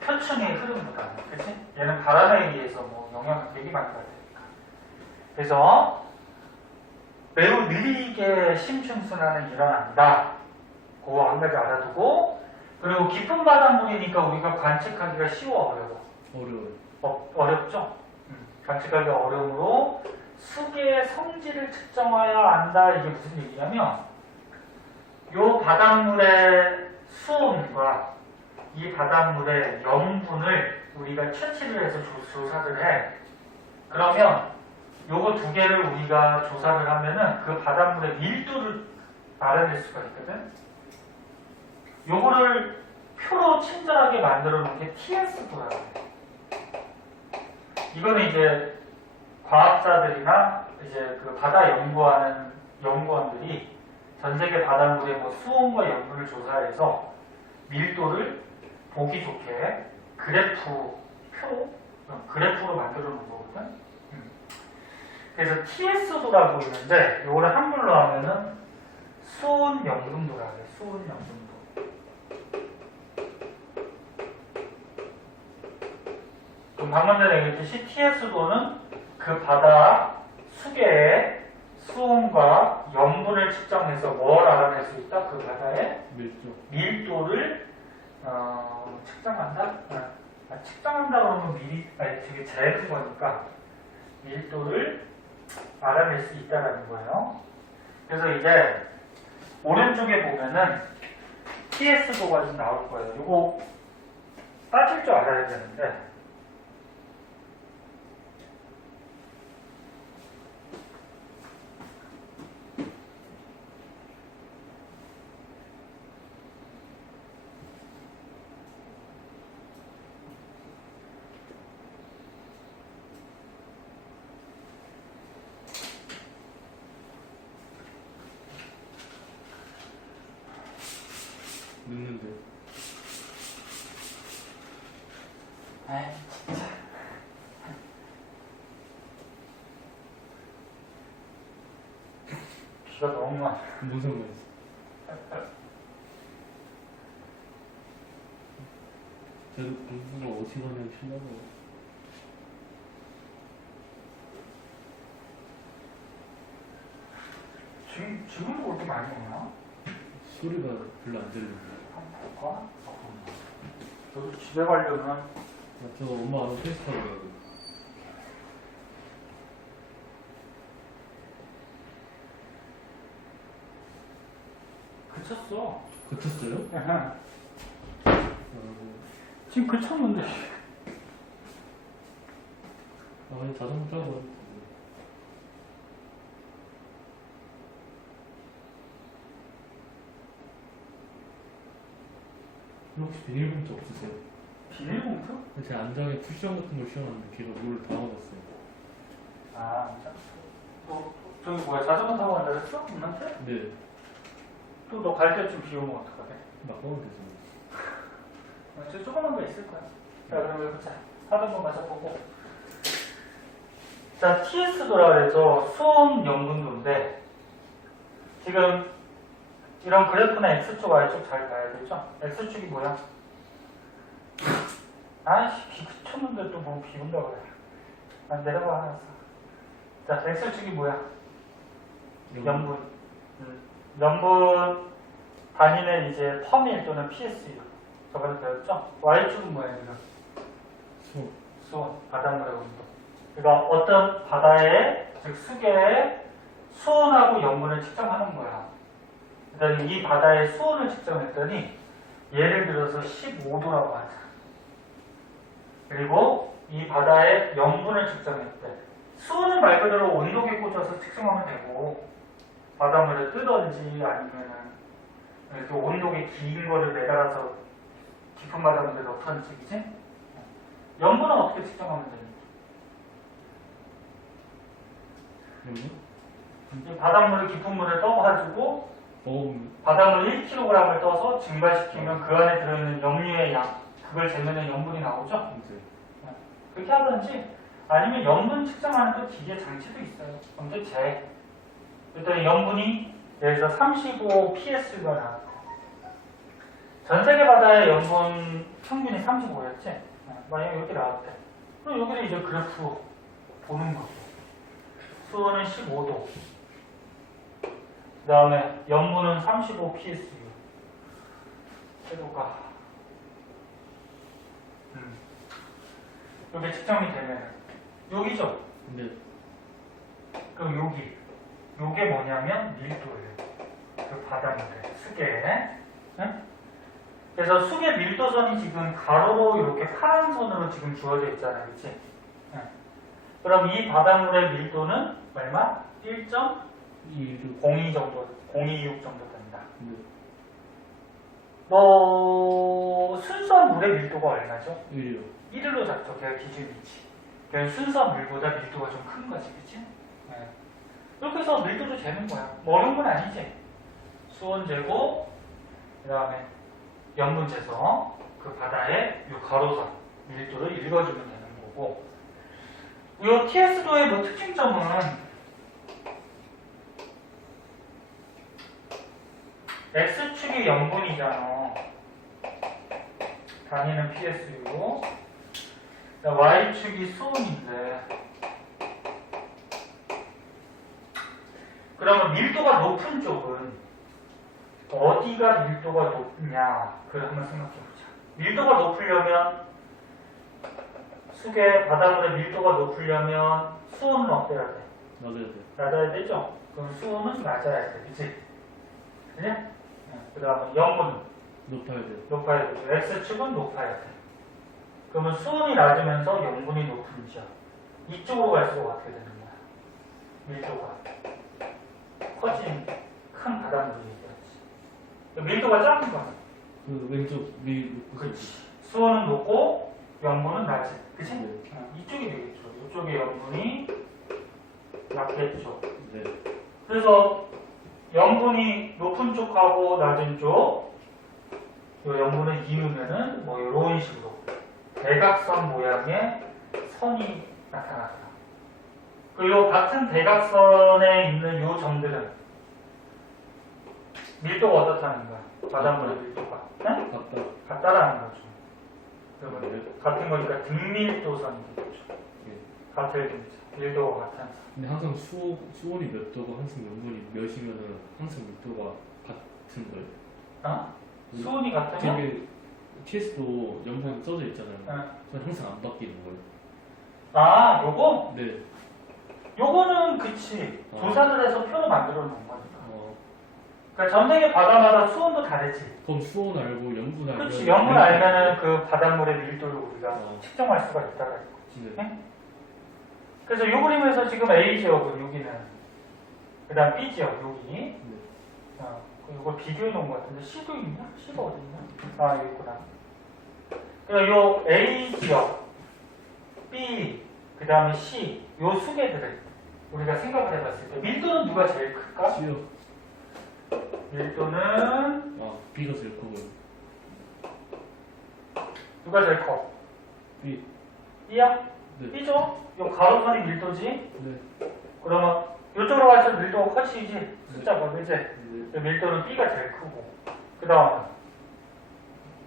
표층의 흐름보다는, 그치? 얘는 바람에 의해서 뭐 영향을 되게 많이 받으니까. 그래서 매우 느리게 심층순환은 일어난다. 그거 한 가지 알아두고, 그리고 깊은 바닷물이니까 우리가 관측하기가 쉬워, 어려워? 어렵죠? 관측하기가 어려우므로 수계의 성질을 측정하여야 한다. 이게 무슨 얘기냐면 이 바닷물의 수온과 이 바닷물의 염분을 우리가 채취를 해서 조사를 해. 그러면 요거 두 개를 우리가 조사를 하면은 그 바닷물의 밀도를 알아낼 수가 있거든. 요거를 표로 친절하게 만들어 놓은 게 TS도라고 해. 이거는 이제 과학자들이나 이제 그 바다 연구하는 연구원들이 전 세계 바닷물의 뭐 수온과 염분을 조사해서 밀도를 보기 좋게 그래프로 만들어 놓은 거거든. 그래서 TS도라고 있는데 이거를 한글로 하면은 수온 염분도라고 해. 수온 염분도. 그럼 방금 전에 얘기했듯이 TS도는 그 바다 수계의 수온과 염분을 측정해서 뭘 알아낼 수 있다? 그 바다의 밀도를 측정한다? 측정한다 그러면 되게 재는 거니까 밀도를 알아낼 수 있다는 거예요. 그래서 이제 오른쪽에 보면은 TS도가 좀 나올 거예요. 이거 따질 줄 알아야 되는데 늦는데. 아이 진짜. 비가 너무 많아. 뭔 상관 있어? 저도 공부가 어지간하면 신나고. 지금도 그렇게 많이 오나? 소리가 별로 안 들리는데. 한번 볼까? 저도 집에 가려면 저 엄마 아는 페이스타고 해야 돼. 그쳤어. 그쳤어요? 지금 그쳤는데. 그냥 자전거 타고 혹시 비닐봉투 없으세요? 비닐봉투? 제 안장에 쿠션 같은 걸 씌워놨는데 걔가 물을 다 먹었어요. 아, 진짜? 저기 뭐야, 자전거 타고 간다 그랬어? 엄마한테? 네, 또 너 갈 때쯤 비 오면 어떡하게? 막가면 되죠. 저 조그만 거 있을 거야. 자, 그럼 해보자. 하던 거 맞아보고. 자, TS도라 그래서 수온 염분도인데, 지금 이런 그래프나 X축, Y축 잘 봐야겠죠? X축이 뭐야? 아이씨, 비 그쳤는데 또 뭐 비 온다 그래. 아, 내려가, 알았어. 자, X축이 뭐야? 염분. 염분 단위는 이제 퍼밀 또는 PSU. 저번에 배웠죠? Y축은 뭐야, 지금? 수온. 수온, 바닷물의 온도. 그러니까 어떤 바다의, 즉 수계의 수온하고 염분을 측정하는 거야. 그랬더니 이 바다의 수온을 측정했더니 예를 들어서 15도라고 하자. 그리고 이 바다의 염분을 측정했대. 수온은 말 그대로 온도계 꽂아서 측정하면 되고, 바닷물을 뜨던지 아니면은 이렇게 온도계 긴 거를 매달아서 깊은 바닷물에 넣던지, 그치? 염분은 어떻게 측정하면 되니? 염분? 이 바닷물을 깊은 물에 떠가지고 바닷물 1kg을 떠서 증발시키면 그 안에 들어있는 염류의 양, 그걸 재면은 염분이 나오죠? 이제 그렇게 하든지 아니면 염분 측정하는 또 기계 장치도 있어요. 먼저 재. 그랬더니 염분이 예를 들어 35 PSU가 나왔고, 전 세계 바다의 염분 평균이 35였지? 만약에 이렇게 나왔대. 그럼 여기서 이제 그래프 보는 거죠. 수온은 15도. 그 다음에 염분은 35 PSU. 해볼까? 이게 측정이 되면 여기죠? 네. 그럼 여기. 요게 뭐냐면 밀도예요. 그 바닷물에, 수계에. 응? 그래서 수계 밀도선이 지금 가로로 이렇게 파란 선으로 지금 주어져 있잖아요. 그치? 응. 그럼 이 바닷물의 밀도는 얼마? 1.02 정도, 026 정도 됩니다. 네. 순수한 물의 밀도가 얼마죠? 1이요. 1로 잡죠. 걔가 기준이지. 그냥 순수한 물보다 밀도가 좀 큰 거지. 그치? 네. 이렇게 해서 밀도도 재는 거야. 뭐 어려운 건 아니지. 수온 재고, 그 다음에 염분 재서 그 바다의 이 가로선 밀도를 읽어주면 되는 거고, 이 TS도의 뭐 특징점은 X축이 염분이잖아. 단위는 PSU고, Y축이 수온인데, 그러면 밀도가 높은 쪽은 어디가 밀도가 높냐? 그걸 한번 생각해보자. 밀도가 높으려면, 수계 바닷물의 밀도가 높으려면 수온은 어때야 돼? 맞아야 돼. 낮아야 되죠? 그럼 수온은 낮아야 돼. 그치? 그래? 그 다음에 염분은 높아야 돼. 높아야 되죠. X축은 높아야 돼. 그러면 수온이 낮으면서 염분이 높은 지역. 이쪽으로 갈수록 어떻게 되는 거야? 밀도가 커진 큰 바닷물이 얘기하지. 밀도가 작은 거야. 그 왼쪽 그렇지. 수온은 높고 염분은 낮지. 그치? 네. 이쪽이 되겠죠. 이쪽에 염분이 낮겠죠. 네. 그래서 염분이 높은 쪽하고 낮은 쪽, 이 염분을 이으면은 뭐 이런 식으로 대각선 모양의 선이 나타나더라. 그리고 같은 대각선에 있는 이 점들은 밀도가 어떻다는 거야? 바닷물의 밀도가. 네? 같다. 같다라는 거죠. 그러면 네. 같은 거니까 등밀도선이 되겠죠. 예. 같을 등자. 밀도가 같은 선. 근데 항상 수온이 몇 도고 항상 염분이 몇이면은 항상 밀도가 같은 거예요. 어? 수온이 같으면? 되게 TS도 염분 써져 있잖아요. 네. 그건 항상 안 바뀌는 거예요. 아, 요거? 네. 요거는 그치. 조사를 해서 표로 만들어 놓은 거니까. 그러니까 전 세계 바다마다 수온도 다르지. 그럼 수온 알고 염분 알면 그렇지. 염분 알면은 그 바닷물의 밀도를 우리가 어. 측정할 수가 있다가 네. 그래서 이 그림에서 지금 A 지역은 여기는 그 다음 B 지역 여기 이걸 비교해 놓은 것 같은데 C도 있나? C가 어디 있나? 아 여기 있구나. 그래서 요 A 지역 B 그 다음에 C 요 수계들을 우리가 생각을 해봤을 때 밀도는 누가 제일 클까? C요. 밀도는 아 B가 제일 크고요. 누가 제일 커? B. B야? 네. B죠? 요 가로선이 밀도지? 네. 그러면 이쪽으로 갈수록 밀도가 커지지? 숫자가 그지? 네. 밀도는 B가 제일 크고 그 다음은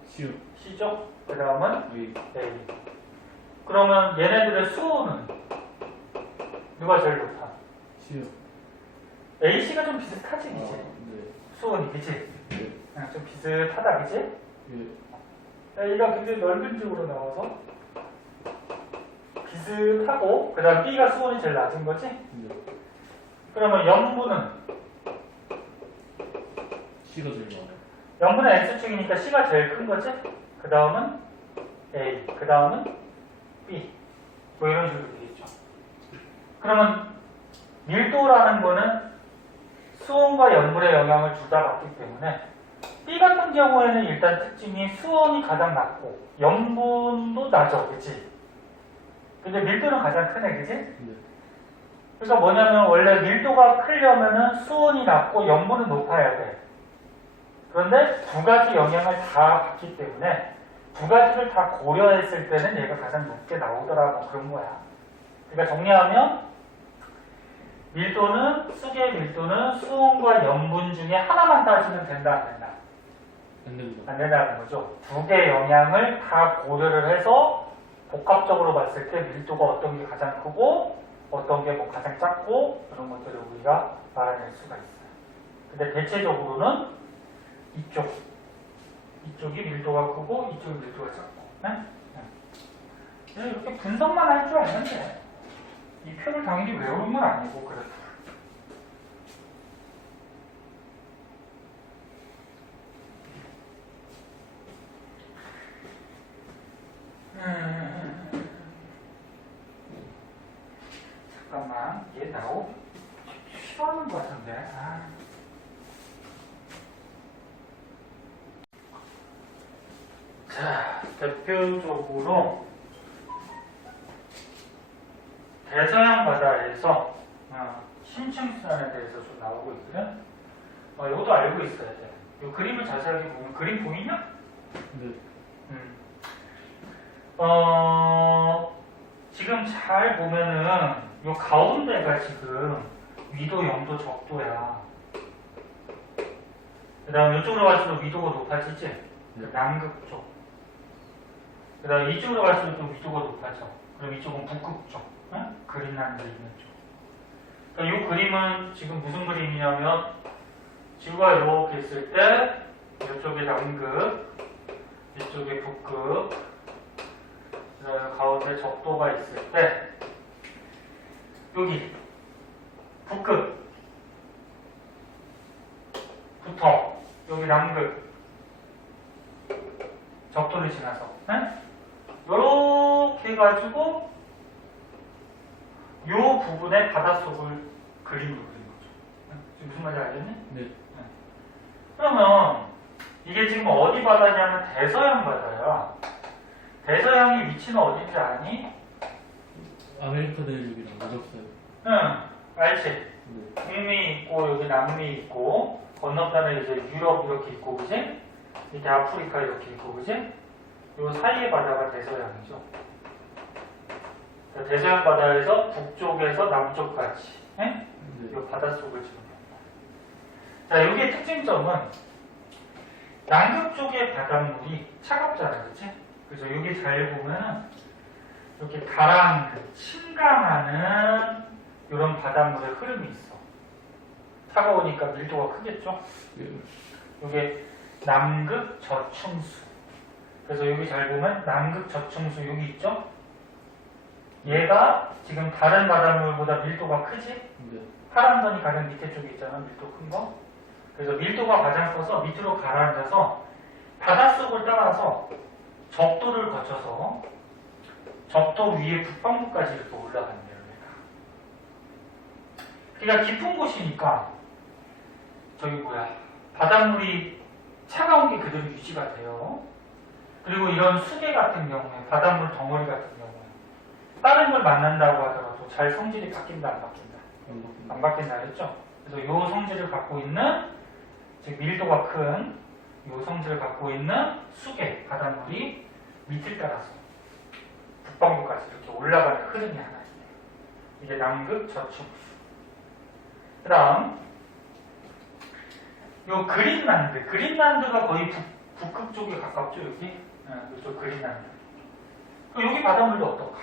C요. C죠? 그 다음은 A. A. 그러면 얘네들의 수온은 누가 제일 높아? C요. A, C가 좀 비슷하지, 아, 그치? 네. 수온이, 그치? 네. 좀 비슷하다, 그치? 예. A가 굉장히 넓은 쪽으로 나와서 비슷하고 그 다음 B가 수온이 제일 낮은 거지? 네. 그러면 염분은 C가 제일 많아요. 염분은 X축이니까 C가 제일 큰 거지? 그 다음은 A, 그 다음은 B 뭐 이런 식으로 되겠죠. 그러면 밀도라는 거는 수온과 염분의 영향을 둘 다 받기 때문에 B 같은 경우에는 일단 특징이 수온이 가장 낮고 염분도 낮아, 그치? 근데 밀도는 가장 크네, 그치? 네. 그러니까 뭐냐면 원래 밀도가 크려면은 수온이 낮고 염분은 높아야 돼. 그런데 두 가지 영향을 다 받기 때문에 두 가지를 다 고려했을 때는 얘가 가장 높게 나오더라고 그런 거야. 그러니까 정리하면 밀도는 수계 밀도는 수온과 염분 중에 하나만 따지면 된다 안 된다? 안 됩니다. 안 된다는 거죠. 두 개의 영향을 다 고려를 해서 복합적으로 봤을 때 밀도가 어떤 게 가장 크고 어떤 게 뭐 가장 작고 그런 것들을 우리가 말해낼 수가 있어요. 근데 대체적으로는 이쪽이 밀도가 크고 이쪽이 밀도가 작고 네? 네. 이렇게 분석만 할 줄 알면 돼. 이 표를 당연히 외우는 건 아니고 그렇다. 잠깐만 얘 나오 싫어하는 것 같은데 자 대표적으로 대서양 바다에서 심층수산에 대해서 좀 나오고 있거든. 이것도 알고 있어야 돼. 이 그림을 자세하게 보면 그림 보이냐? 네. 지금 잘 보면은 요 가운데가 지금 위도, 영도, 적도야. 그 다음 이쪽으로 갈수록 위도가 높아지지? 그 남극 쪽. 그 다음 이쪽으로 갈수록 또 위도가 높아져. 그럼 이쪽은 북극 쪽. 응? 그린란드 있는 쪽. 그러니까 이 그림은 지금 무슨 그림이냐면 지구가 이렇게 있을 때 이쪽에 남극, 이쪽에 북극, 그다음에 가운데 적도가 있을 때 여기 북극부터 여기 남극 적도를 지나서 이렇게 해가지고 이 부분의 바닷속을 그림으로 그린 거죠. 지금 무슨 말인지 알겠니? 네. 그러면 이게 지금 어디 바다냐면 대서양 바다야. 대서양의 위치는 어딘지 아니? 아메리카 대륙이랑 무적사요. 응, 알지? 네. 북미 있고 여기 남미 있고 건너편에 이제 유럽 이렇게 있고 그지? 이렇게 아프리카 이렇게 있고 그지? 요 사이의 바다가 대서양이죠. 대서양 바다에서 북쪽에서 남쪽까지 이 바닷속을 지금 자, 여기의 특징점은 남극 쪽의 바닷물이 차갑잖아요, 그치? 그래서 여기 잘 보면은 이렇게 가랑, 침강하는 이런 바닷물의 흐름이 있어. 차가우니까 밀도가 크겠죠? 이게 남극 저충수. 그래서 여기 잘 보면 남극 저충수 여기 있죠? 얘가 지금 다른 바닷물보다 밀도가 크지? 네. 파란 선이 가장 밑에 쪽에 있잖아, 밀도 큰 거. 그래서 밀도가 가장 커서 밑으로 가라앉아서 바닷속을 따라서 적도를 거쳐서 적도 위에 북방부까지 이렇게 올라간대요. 그러니까 깊은 곳이니까 저기 바닷물이 차가운 게 그대로 유지가 돼요. 그리고 이런 수계 같은 경우에 바닷물 덩어리 같은 경우에 다른 걸 만난다고 하더라도 잘 성질이 바뀐다 안 바뀐다? 안 바뀐다 그랬죠? 그래서 이 성질을 갖고 있는 즉 밀도가 큰 이 성질을 갖고 있는 수계 바닷물이 밑을 따라서 북방부까지 이렇게 올라가는 흐름이 하나 있네요. 이게 남극 저충수. 그 다음 요 그린란드가 거의 북극 쪽에 가깝죠. 여기 이쪽 그린란드. 여기 바닷물도 어떨까?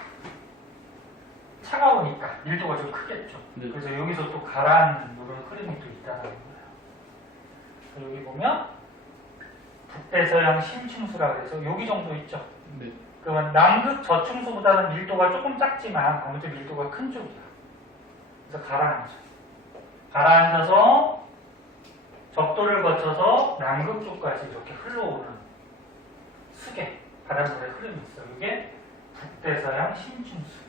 차가우니까 밀도가 좀 크겠죠. 네. 그래서 여기서 또 가라앉는 이런 흐름이 또 있다는 거예요. 여기 보면 북대서양 심층수라 그래서 여기 정도 있죠. 네. 그러면 남극 저충수보다는 밀도가 조금 작지만 아무튼 밀도가 큰 쪽이야. 그래서 가라앉아서 적도를 거쳐서 남극 쪽까지 이렇게 흘러오는 수계 바닷물의 흐름이 있어요. 이게 북대서양 심층수.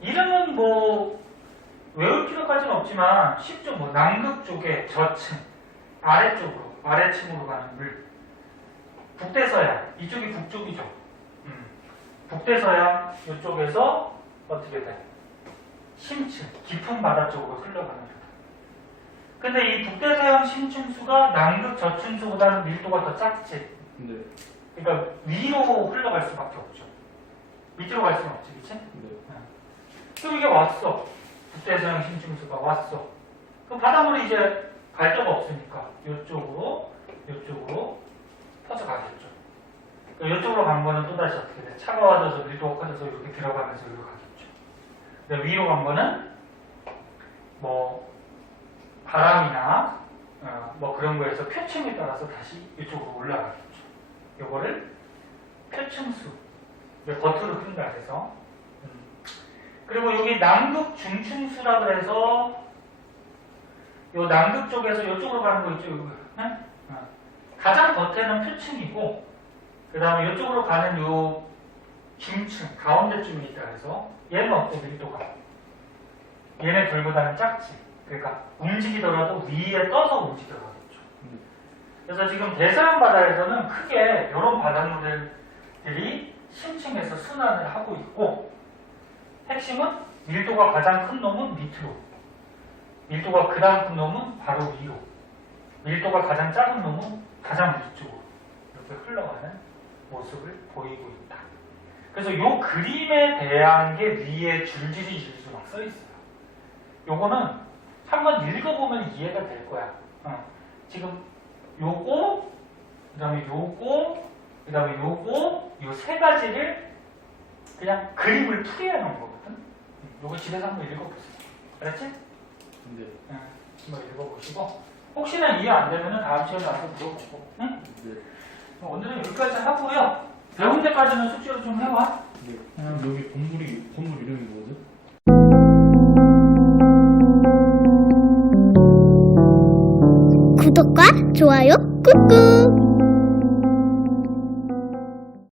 이름은 뭐 외울 필요까지는 없지만 쉽죠. 뭐 남극 쪽에 저층, 아래층으로 가는 물. 북대서양 이쪽이 북쪽이죠. 북대서양 이쪽에서 어떻게 돼? 심층, 깊은 바다 쪽으로 흘러가는 거다. 근데 이 북대서양 심층수가 남극 저층수보다는 밀도가 더 작지. 네. 그러니까 위로 흘러갈 수밖에 없죠. 밑으로 갈 수는 없지, 그치? 네. 그럼 이게 왔어. 북대서양 심층수가 왔어. 그럼 바닷물이 이제 갈 데가 없으니까 이쪽으로 퍼져가겠죠. 이쪽으로 간 거는 또다시 어떻게 돼? 차가워져서 밀도가 커져서 이렇게 들어가면서 이렇게 가겠죠. 근데 위로 간 거는 뭐 바람이나 뭐 그런 거에서 표층에 따라서 다시 이쪽으로 올라가겠죠. 요거를 표층수, 겉으로 흐른다 그래서. 그리고 여기 남극 중층수라 그래서 요 남극 쪽에서 이쪽으로 가는 거 있죠. 네? 가장 겉에는 표층이고 그 다음에 이쪽으로 가는 요 중층 가운데쯤에 있다 그래서 얘는 어때? 밀도가 얘네들보다는 작지. 그러니까 움직이더라도 위에 떠서 움직여가겠죠. 그래서 지금 대서양 바다에서는 크게 이런 바닷물들이 심층에서 순환을 하고 있고 핵심은 밀도가 가장 큰 놈은 밑으로, 밀도가 그다음 큰 놈은 바로 위로, 밀도가 가장 작은 놈은 가장 위쪽으로 이렇게 흘러가는 모습을 보이고 있다. 그래서 이 그림에 대한 게 위에 줄줄이 막 써 있어요. 요거는 한번 읽어보면 이해가 될 거야. 지금 요거, 그 다음에 요거, 그 다음에 요거, 요 세 가지를 그냥 그림을 풀이해 놓은 거거든. 요거 집에서 한번 읽어보세요. 알았지? 네. 한번 읽어보시고 혹시나 이해 안 되면 다음 시간에 와서 물어보고. 응? 네. 오늘은 여기까지 하고요. 배운 데까지는 숙제를 좀 해와. 네. 여기 건물 이름이 뭐죠? 구독과 좋아요 꾹꾹.